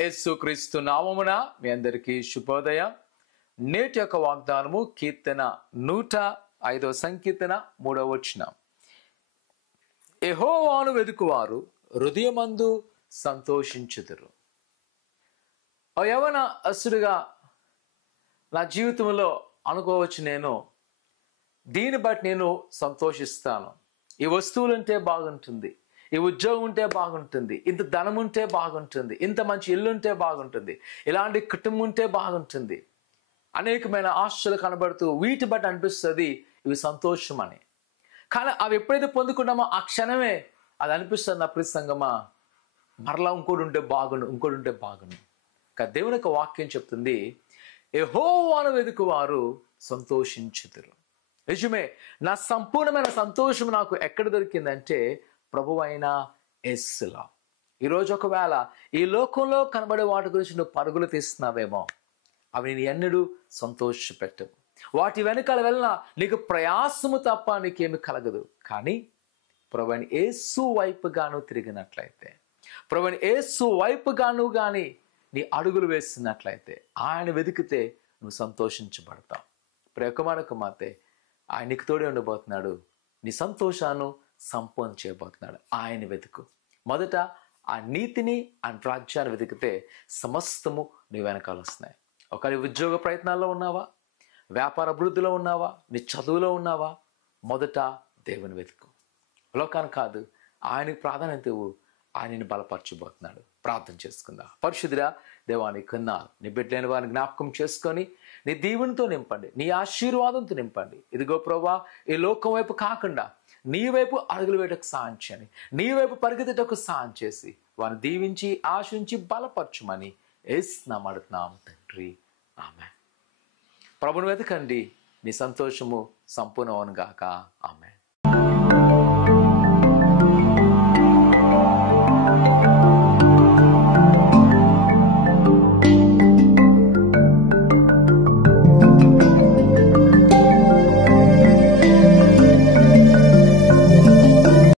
యేసుక్రీస్తు నామమున మీ అందరికీ శుభోదయం. నేటి యొక్క వాగ్దానము కీర్తన 105 సంకీర్తన 3వ వచనం. యెహోవాను వెదుకువారు హృదయమందు సంతోషించుదురు. ఓ యవన అసురుగా నా జీవితంలో అనుకోవచ్చు, నేను దీన్ని బట్టి నేను సంతోషిస్తాను. ఈ వస్తువులుంటే బాగుంటుంది, ఈ ఉద్యోగం ఉంటే బాగుంటుంది, ఇంత ధనం ఉంటే బాగుంటుంది, ఇంత మంచి ఇల్లు ఉంటే బాగుంటుంది, ఇలాంటి కుటుంబం ఉంటే బాగుంటుంది, అనేకమైన ఆశలు కనబడుతూ వీటి బట్టి అనిపిస్తుంది ఇవి సంతోషం అని. కానీ అవి ఎప్పుడైతే పొందుకున్నామో ఆ క్షణమే అది అనిపిస్తుంది, నా ప్రియ సంగమా మరలా ఇంకోటి ఉంటే బాగుండు. కానీ దేవుని యొక్క వాక్యం చెప్తుంది, యెహోవాను వెదుకువారు సంతోషించుదురు. నిజమే, నా సంపూర్ణమైన సంతోషం నాకు ఎక్కడ దొరికిందంటే ప్రభువైన యేసులో. ఈరోజు ఒకవేళ ఈ లోకంలో కనబడే వాటి గురించి నువ్వు పరుగులు తీస్తున్నావేమో, అవి నేను ఎన్నడూ సంతోషపెట్టవు. వాటి వెనకాల వెళ్ళిన నీకు ప్రయాసము తప్ప నీకేమి కలగదు. కానీ ప్రభువైన యేసు వైపుగా నువ్వు తిరిగినట్లయితే, ప్రభువైన యేసు వైపుగా నువ్వు కానీ నీ అడుగులు వేస్తున్నట్లయితే, ఆయన వెతికితే నువ్వు సంతోషించబడతావు. ప్రియకుమార కుమార్తె, ఆయన నీకు తోడే ఉండబోతున్నాడు. నీ సంతోషాన్ని సంపూర్ణ చేయబోతున్నాడు. ఆయన వెతుకు. మొదట ఆ నీతిని, ఆయన రాజ్యాన్ని వెతికితే సమస్తము నీ వెనకాల వస్తున్నాయి. ఒకవేళ ఉద్యోగ ప్రయత్నాల్లో ఉన్నావా, వ్యాపార అభివృద్ధిలో ఉన్నావా, నీ చదువులో ఉన్నావా, మొదట దేవుని వెతుకు. లోకాన్ని కాదు, ఆయనకి ప్రాధాన్యత ఇవ్వు. ఆయనని బలపరచబోతున్నాడు. ప్రార్థన చేసుకుందా. పరిశుద్ధుడా దేవానికి కొన్నాళ్ళు నీ బిడ్డలైన వారిని జ్ఞాపకం చేసుకొని నీ దీవెనతో నింపండి, నీ ఆశీర్వాదంతో నింపండి. ఇదిగో ప్రభువా, ఈ లోకం వైపు కాకుండా నీ వైపు అడుగులు వేయటకు సాయం చేయండి, నీ వైపు పరిగెత్తటకు సాయం చేసి వారిని దీవించి ఆశించి బలపరచుమని యేసు నామమున అడుగుతున్నాము తండ్రి, ఆమేన్. ప్రభువును వెతకండి, నీ సంతోషము సంపూర్ణమవును గాక. ఆమేన్.